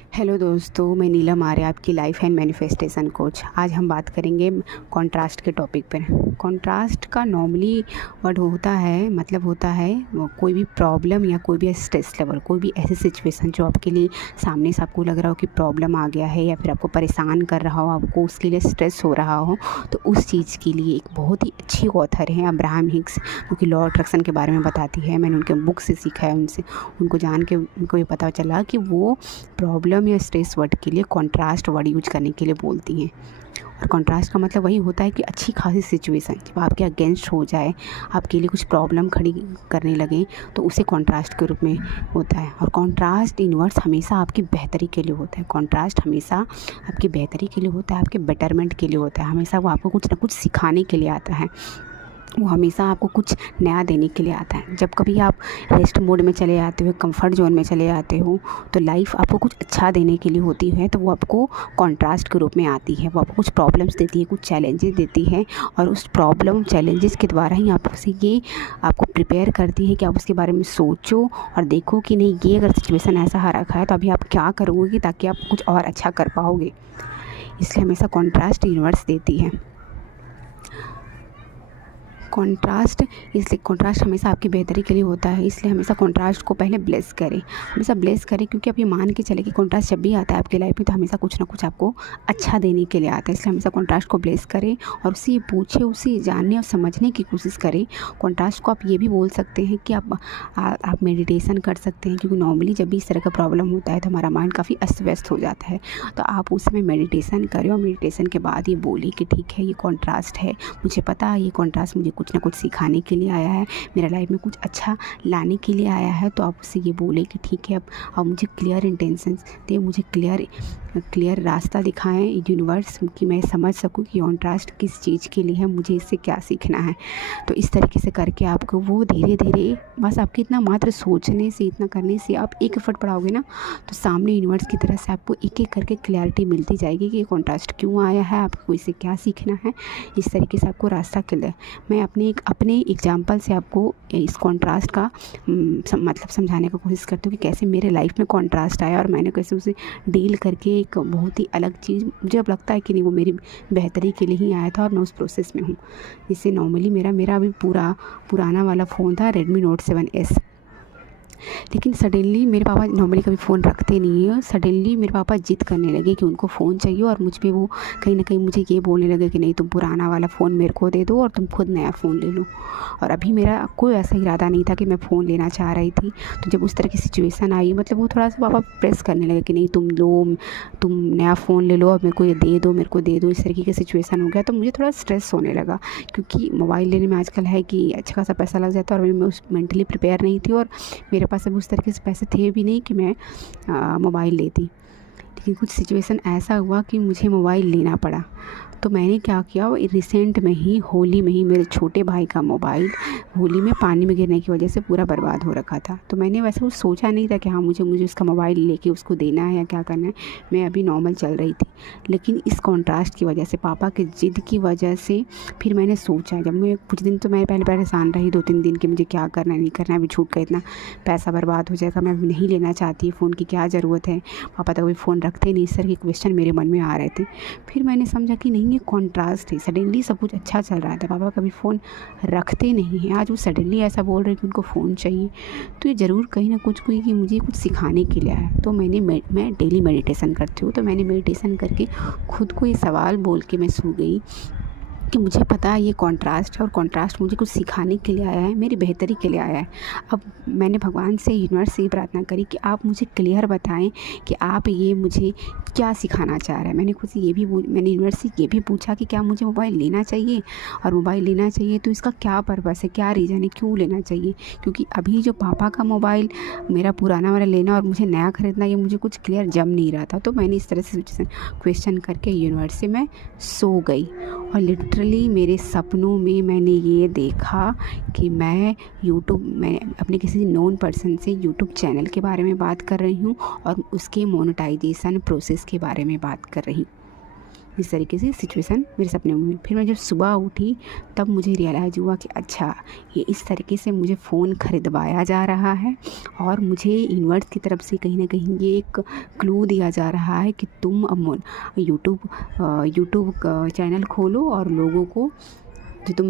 Hello दोस्तों, मैं नीलम आर्य, आपकी लाइफ एंड मैनिफेस्टेशन कोच। आज हम बात करेंगे कंट्रास्ट के टॉपिक पर। कंट्रास्ट का नॉर्मली वर्ड होता है, मतलब होता है कोई भी प्रॉब्लम या कोई भी स्ट्रेस लेवल, कोई भी ऐसी सिचुएशन जो आपके लिए सामने से आपको लग रहा हो कि प्रॉब्लम आ गया है या फिर आपको परेशान कर रहा हो, आपको उसके लिए स्ट्रेस हो रहा हो, तो उस चीज़ के लिए एक बहुत ही अच्छी ऑथर हैं अब्राहम हिक्स, जो कि लॉ अट्रैक्शन के बारे में बताती है। मैंने उनके बुक से सीखा है, उनसे उनको जान के उनको ये पता चला कि वो प्रॉब्लम या स्ट्रेस वर्ड के लिए कंट्रास्ट वर्ड यूज करने के लिए बोलती हैं। और कंट्रास्ट का मतलब वही होता है कि अच्छी खासी सिचुएशन जब आपके अगेंस्ट हो जाए, आपके लिए कुछ प्रॉब्लम खड़ी करने लगे, तो उसे कंट्रास्ट के रूप में होता है। और कंट्रास्ट इनवर्स हमेशा आपकी बेहतरी के लिए होता है। कंट्रास्ट हमेशा आपकी बेहतरी के लिए होता है, आपके बेटरमेंट के लिए होता है। हमेशा वो आपको कुछ ना कुछ सिखाने के लिए आता है, वो हमेशा आपको कुछ नया देने के लिए आता है। जब कभी आप रेस्ट मोड में चले जाते हो, कंफर्ट जोन में चले जाते हो, तो लाइफ आपको कुछ अच्छा देने के लिए होती है, तो वो आपको कंट्रास्ट के रूप में आती है। वो आपको कुछ प्रॉब्लम्स देती है, कुछ चैलेंजेस देती है, और उस प्रॉब्लम चैलेंजेस के द्वारा ही आपसे ये आपको प्रिपेयर करती है कि आप उसके बारे में सोचो और देखो कि नहीं, ये अगर सिचुएशन ऐसा आ रखा है तो अभी आप क्या करोगे ताकि आप कुछ और अच्छा कर पाओगे। इसलिए हमेशा कंट्रास्ट यूनिवर्स देती है। कंट्रास्ट हमेशा आपकी बेहतरी के लिए होता है। इसलिए हमेशा कंट्रास्ट को पहले ब्लेस करें, हमेशा ब्लेस करें, क्योंकि आप ये मान के चले कि कंट्रास्ट जब भी आता है आपकी लाइफ में तो हमेशा कुछ ना कुछ आपको अच्छा देने के लिए आता है। इसलिए हमेशा कंट्रास्ट को ब्लेस करें और उससे पूछे, उसे जानने और समझने की कोशिश करें। कंट्रास्ट को आप ये भी बोल सकते हैं कि आप मेडिटेशन कर सकते हैं, क्योंकि नॉर्मली जब भी इस तरह का प्रॉब्लम होता है तो हमारा माइंड काफ़ी अस्त व्यस्त हो जाता है। तो आप उस समय मेडिटेशन करें और मेडिटेशन के बाद ये बोलें कि ठीक है, ये कंट्रास्ट है, मुझे पता है ये कंट्रास्ट मुझे कुछ ना कुछ सिखाने के लिए आया है, मेरा लाइफ में कुछ अच्छा लाने के लिए आया है। तो आप उससे ये बोले कि ठीक है, अब मुझे क्लियर इंटेंशंस दे, मुझे क्लियर रास्ता दिखाएं यूनिवर्स, कि मैं समझ सकूं कि कंट्रास्ट किस चीज़ के लिए है, मुझे इससे क्या सीखना है। तो इस तरीके से करके आपको वो धीरे धीरे, बस आपके इतना मात्र सोचने से, इतना करने से आप एक एफर्ट पड़ाओगे ना, तो सामने यूनिवर्स की तरफ से आपको एक एक करके क्लैरिटी मिलती जाएगी कि ये कंट्रास्ट क्यों आया है, आपको इससे क्या सीखना है। इस तरीके से आपको रास्ता क्लियर। मैं अपने एग्जाम्पल से आपको इस कंट्रास्ट का मतलब समझाने की कोशिश करती हूँ कि कैसे मेरे लाइफ में कंट्रास्ट आया और मैंने कैसे उसे डील करके एक बहुत ही अलग चीज़, मुझे अब लगता है कि नहीं, वो मेरी बेहतरी के लिए ही आया था और मैं उस प्रोसेस में हूँ। जिससे नॉर्मली मेरा अभी पुराना वाला फ़ोन था, रेडमी नोट 7S। लेकिन सडनली मेरे पापा नॉर्मली कभी फ़ोन रखते नहीं है, सडनली मेरे पापा ज़िद करने लगे कि उनको फ़ोन चाहिए, और मुझ पे वो कहीं ना कहीं मुझे ये बोलने लगे कि नहीं, तुम पुराना वाला फ़ोन मेरे को दे दो और तुम खुद नया फ़ोन ले लो। और अभी मेरा कोई ऐसा इरादा नहीं था कि मैं फ़ोन लेना चाह रही थी। तो जब उस तरह की सिचुएशन आई, मतलब वो थोड़ा सा पापा प्रेस करने लगे कि नहीं, तुम लो, तुम नया फ़ोन ले लो और मेरे को ये दे दो, मेरे को दे दो। इस तरीके की सिचुएशन हो गया, तो मुझे थोड़ा स्ट्रेस होने लगा, क्योंकि मोबाइल लेने में आजकल है कि अच्छा खासा पैसा लग जाता है, और मैं उस मेंटली प्रिपेयर नहीं थी, और मेरे पास अब उस तरीके से पैसे थे भी नहीं कि मैं मोबाइल लेती। लेकिन कुछ सिचुएशन ऐसा हुआ कि मुझे मोबाइल लेना पड़ा। तो मैंने क्या किया, वो रिसेंट में ही होली में ही मेरे छोटे भाई का मोबाइल होली में पानी में गिरने की वजह से पूरा बर्बाद हो रखा था। तो मैंने वैसे वो सोचा नहीं था कि हाँ, मुझे उसका मोबाइल लेके उसको देना है या क्या करना है। मैं अभी नॉर्मल चल रही थी, लेकिन इस कॉन्ट्रास्ट की वजह से, पापा के ज़िद की वजह से, फिर मैंने सोचा, जब मैं कुछ दिन तो मैं पहले परेशान रही 2-3 दिन कि मुझे क्या करना है, नहीं करना है, अभी छूट का इतना पैसा बर्बाद हो जाएगा, मैं अभी नहीं लेना चाहती, फ़ोन की क्या ज़रूरत है, पापा तो कभी फ़ोन रखते नहीं। इस तरह के क्वेश्चन मेरे मन में आ रहे थे। फिर मैंने समझा कि नहीं, ये कॉन्ट्रास्ट है। सडनली सब कुछ अच्छा चल रहा था, पापा कभी फ़ोन रखते नहीं हैं, आज वो सडनली ऐसा बोल रहे हैं कि उनको फ़ोन चाहिए, तो ये ज़रूर कहीं ना कुछ कोई कि मुझे कुछ सिखाने के लिए आया। तो मैं डेली मेडिटेशन करती हूँ, तो मैंने मेडिटेशन करके खुद को ये सवाल बोल के मैं सो गई कि मुझे पता है ये कॉन्ट्रास्ट है, और कॉन्ट्रास्ट मुझे कुछ सिखाने के लिए आया है, मेरी बेहतरी के लिए आया है। अब मैंने भगवान से, यूनिवर्स से प्रार्थना करी कि आप मुझे क्लियर बताएं कि आप ये मुझे क्या सिखाना चाह रहे हैं। मैंने यूनिवर्स से ये भी पूछा कि क्या मुझे मोबाइल लेना चाहिए, और मोबाइल लेना चाहिए तो इसका क्या पर्पस है, क्या रीज़न है, क्यों लेना चाहिए। क्योंकि अभी जो पापा का मोबाइल, मेरा पुराना वाला लेना और मुझे नया ख़रीदना, ये मुझे कुछ क्लियर जम नहीं रहा था। तो मैंने इस तरह से क्वेश्चन करके यूनिवर्स से मैं सो गई, और लिटरली मेरे सपनों में मैंने ये देखा कि मैं अपने किसी नोन पर्सन से यूट्यूब चैनल के बारे में बात कर रही हूँ और उसके मोनेटाइजेशन प्रोसेस के बारे में बात कर रही हूँ। इस तरीके से सिचुएशन मेरे सपने में हुई। फिर मैं जब सुबह उठी तब मुझे रियलाइज़ हुआ कि अच्छा ये इस तरीके से मुझे फ़ोन खरीदवाया जा रहा है और मुझे यूनिवर्स की तरफ से कहीं ना कहीं ये एक क्लू दिया जा रहा है कि तुम अब यूट्यूब चैनल खोलो और लोगों को जो तुम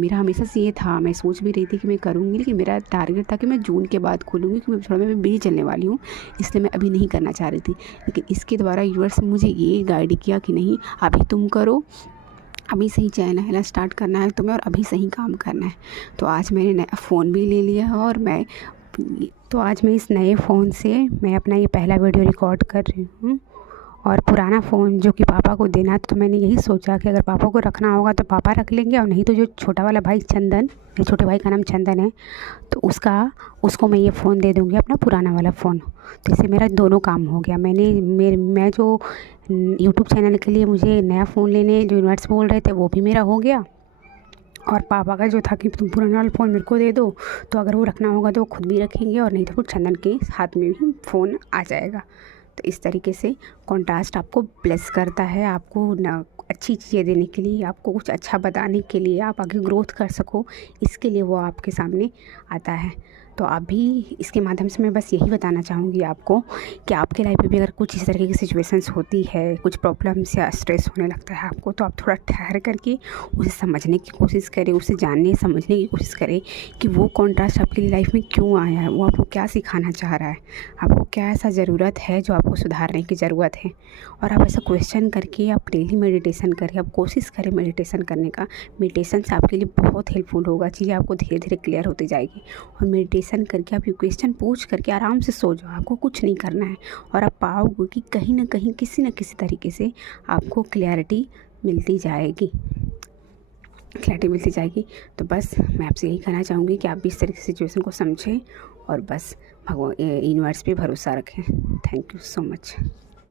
मेरा हमेशा से ये था, मैं सोच भी रही थी कि मैं करूँगी, लेकिन मेरा टारगेट था कि मैं जून के बाद खोलूँगी क्योंकि थोड़ा मैं बिज़ी चलने वाली हूँ, इसलिए मैं अभी नहीं करना चाह रही थी। लेकिन इसके द्वारा यूनिवर्स ने मुझे ये गाइड किया कि नहीं अभी तुम करो, अभी सही चैनल स्टार्ट करना है तुम्हें और अभी सही काम करना है। तो आज मैंने नया फ़ोन भी ले लिया है और आज मैं इस नए फ़ोन से मैं अपना ये पहला वीडियो रिकॉर्ड कर रही हूँ। और पुराना फ़ोन जो कि पापा को देना, तो मैंने यही सोचा कि अगर पापा को रखना होगा तो पापा रख लेंगे और नहीं तो जो छोटा वाला भाई चंदन, मेरे छोटे भाई का नाम चंदन है, तो उसको मैं ये फ़ोन दे दूँगी, अपना पुराना वाला फ़ोन। तो इससे मेरा दोनों काम हो गया। मैं जो यूट्यूब चैनल के लिए मुझे नया फ़ोन लेने जो यूनिवर्स बोल रहे थे वो भी मेरा हो गया, और पापा का जो था कि तुम पुराना वाला फ़ोन मेरे को दे दो, तो अगर वो रखना होगा तो वो खुद भी रखेंगे और नहीं तो फिर चंदन के हाथ में भी फ़ोन आ जाएगा। तो इस तरीके से कॉन्ट्रास्ट आपको ब्लेस करता है, आपको ना अच्छी चीज़ें देने के लिए, आपको कुछ अच्छा बताने के लिए, आप आगे ग्रोथ कर सको, इसके लिए वो आपके सामने आता है। तो आप भी इसके माध्यम से मैं बस यही बताना चाहूँगी आपको कि आपके लाइफ में भी अगर कुछ इस तरीके की सिचुएशंस होती है, कुछ प्रॉब्लम्स या स्ट्रेस होने लगता है आपको, तो आप थोड़ा ठहर करके उसे समझने की कोशिश करें, उसे जानने समझने की कोशिश करें कि वो कॉन्ट्रास्ट आपकी लाइफ में क्यों आया है, वो आपको क्या सिखाना चाह रहा है, आपको क्या ऐसा ज़रूरत है जो आपको सुधारने की ज़रूरत है। और आप ऐसा क्वेश्चन करके आप डेली मेडिटेशन करें, आप कोशिश करें मेडिटेशन करने का। मेडिटेशन से आपके लिए बहुत हेल्पफुल होगा, चीज़ें आपको धीरे धीरे क्लियर होती जाएगी। और मेडिटेशन करके आप ये क्वेश्चन पूछ करके आराम से सो जाओ, आपको कुछ नहीं करना है, और आप पाओगे कि कहीं ना कहीं किसी न किसी तरीके से आपको क्लैरिटी मिलती जाएगी। तो बस मैं आपसे यही कहना चाहूँगी कि आप भी इस तरह की सिचुएशन को समझें और बस भगवान यूनिवर्स पे भरोसा रखें। Thank you so much.